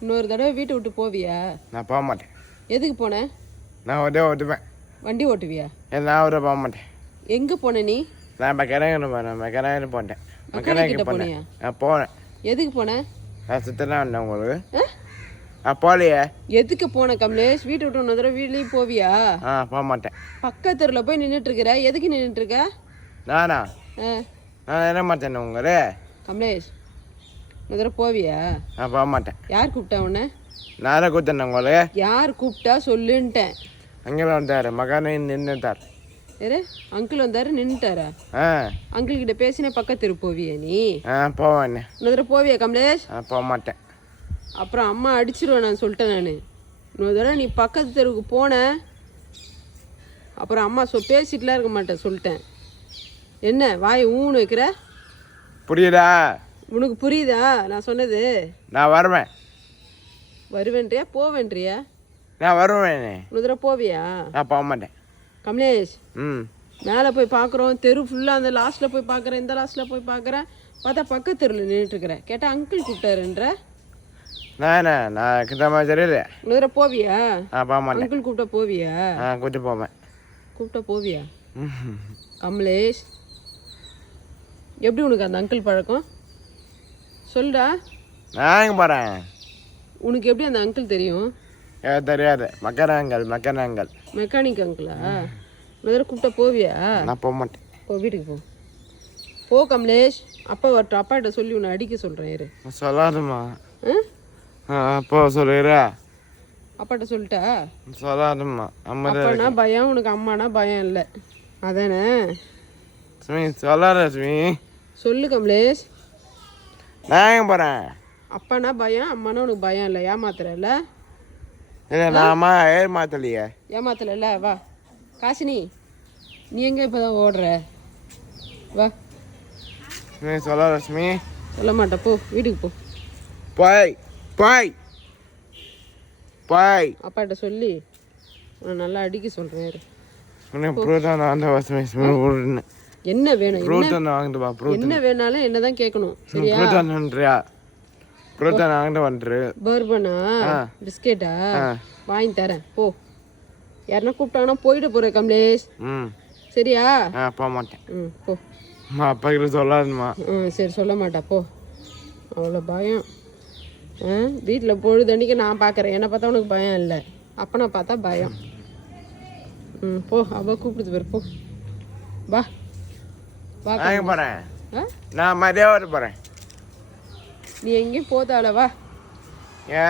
இன்னொரு தடவை வீட்டை விட்டு போவியா? நான் போக மாட்டேன் எதுக்கு போன? நான் ஒரே ஓட்டுவேன். வண்டி ஓட்டுவியா? நான் ஒரு போக மாட்டேன் எங்க போன நீ? நான் மெக்கனாக போனேன் மெக்கனாக போட்டேன். மெக்கானிக் கிட்ட மெக்கனாக்கு போனேன்? நான் போனேன். எதுக்கு போன? நான் சுத்தனா வந்தேன் உங்களுக்கு? நான் போகலையே. எதுக்கு போன கமலேஷ்? வீட்டை விட்டு இன்னொரு தடவை வீட்லயும் போவியா? ஆ போக மாட்டேன் பக்கத்துல போய் நின்னுட்டு இருக்கிற எதுக்கு நின்னுட்டு இருக்க நானா? ஆ, நான் என்ன மாட்டேன் உங்களே கமலேஷ் தடவை போவியா? நான் போக மாட்டேன் யார் கூப்பிட்டா உன்னை? நானே கூத்தேன் உங்களே. யார் கூப்பிட்டா சொல்லுன்ட்டேன். அங்கே வந்தார் மகனை நின்றுட்டார் யாரு? அங்கிள் வந்தாரு நின்னுட்டாரா? ஆ. அங்கிள் கிட்ட பேசினே பக்கத்து போவியா நீ? ஆ போவேன் இன்னொரு போவியா கமலேஷ்? நான் போக மாட்டேன் அப்புறம் அம்மா அடிச்சிருவேன் நான் சொல்லிட்டேன் நான். இன்னொரு தடவை நீ பக்கத்து தெருவுக்கு போன அப்புறம் அம்மா சொ பேசிட்டுலாம் இருக்க மாட்டேன் சொல்லிட்டேன். என்ன வாய் ஊன்னு வைக்கிற? புரியுதா? உனக்கு புரியுதா? நான் சொன்னது. நான் வருவேன். வருவேன்றியா? போவேன்றியா? நான் வருவேன் இன்னொரு தடவை போவியா? நான் போக மாட்டேன். கமலேஷ் ம். மேலே போய் பார்க்குறோம். தெரு ஃபுல்லாக அந்த லாஸ்ட்டில் போய் பார்க்குறேன். இந்த லாஸ்ட்டில் போய் பார்க்குறேன். பார்த்தா பக்கத்து தெருவில் நின்றுட்டுருக்குறேன். கேட்டால் அங்கிள் கூப்பிட்டாருன்ற. நான் நான் கிட்ட மாதிரி தெரியல. இன்னொரு தடவை போவியா? நான் போக மாட்டேன். அங்கிள் கூப்பிட்டா போவியா? நான் கூட்டி போவேன். கூப்பிட்டா போவியா. கமலேஷ் எப்படி உனக்கு அந்த அங்கிள் பழக்கம்? சொல்டா நான் எங்கே போகிறேன் உனக்கு எப்படி அந்த அங்கிள் தெரியும்? எனக்கு தெரியாது. மக்கனாங்கள் மக்கனாங்கள் மெக்கானிக் அங்கிளா முதல்ல கூப்பிட்டா போவியா? நான் போக மாட்டேன். போ வீட்டுக்கு போ. போ கமலேஷ். அப்பா வரட்டும். அப்பாட்ட சொல்லி உன்னை அடிக்க சொல்கிறேன் இரு. சொல்லாதுமா அப்போ சொல்லுறா அப்பாட்ட சொல்லிட்டா சொல்லாதுமா அம்மா அப்பானா பயம் உனக்கு அம்மானா பயம் இல்லை. அதானே? சுமி சொல்லாத சுமி. சொல்லு கமலேஷ். நான் போகிறேன் அப்பானா பயம் அம்மானா உனக்கு பயம் இல்லை ஏமாத்துறல இல்லை நான் அம்மா ஏர் மாத்தலையே ஏமாத்தல வா. காசினி நீ எங்கே இப்போ தான் ஓடுற? வா. சுமி சொல்லாத சுமி சொல்ல மாட்டே போ வீட்டுக்கு போ. போய் போய். போய். அப்பாட்ட சொல்லி உன்னை நல்லா அடிக்க சொல்கிறேன் சுமி ப்ரூத் தான் வாங்க சுமி சுமி விடுன்னு என்ன வேணும்? தான் வாங்கிட்டு வா ப்ரூத் என்ன வேணாலும் என்ன தான் கேட்கணும் சரியா? ப்ரூத் வந்துறியா ப்ரூத் தான் வாங்கிட்டு வந்துரு பர்பனா பிஸ்கெட்டா? வாங்கி தரேன் போ. யாருன்னா கூப்பிட்டாங்கன்னா போயிட்டு போகிறேன் கமலேஷ். ம். சரியா? போக மாட்டேன். ம் போ. அம்மா அப்பா கிட்ட சொல்லாதுமா ம் சரி சொல்ல மாட்டா போ. அவ்வளோ பயம். வீட்டில் பொழுதன்னைக்கு நான் பார்க்குறேன் என்னை பார்த்தா உனக்கு பயம் இல்லை. அப்பனை பார்த்தா பயம். ம் போ அவள் கூப்பிடுது பேர் போ. வா. நான் எங்கே போகிறேன் நான் மதியம் வர போகிறேன் நீ எங்கேயும் போதால வா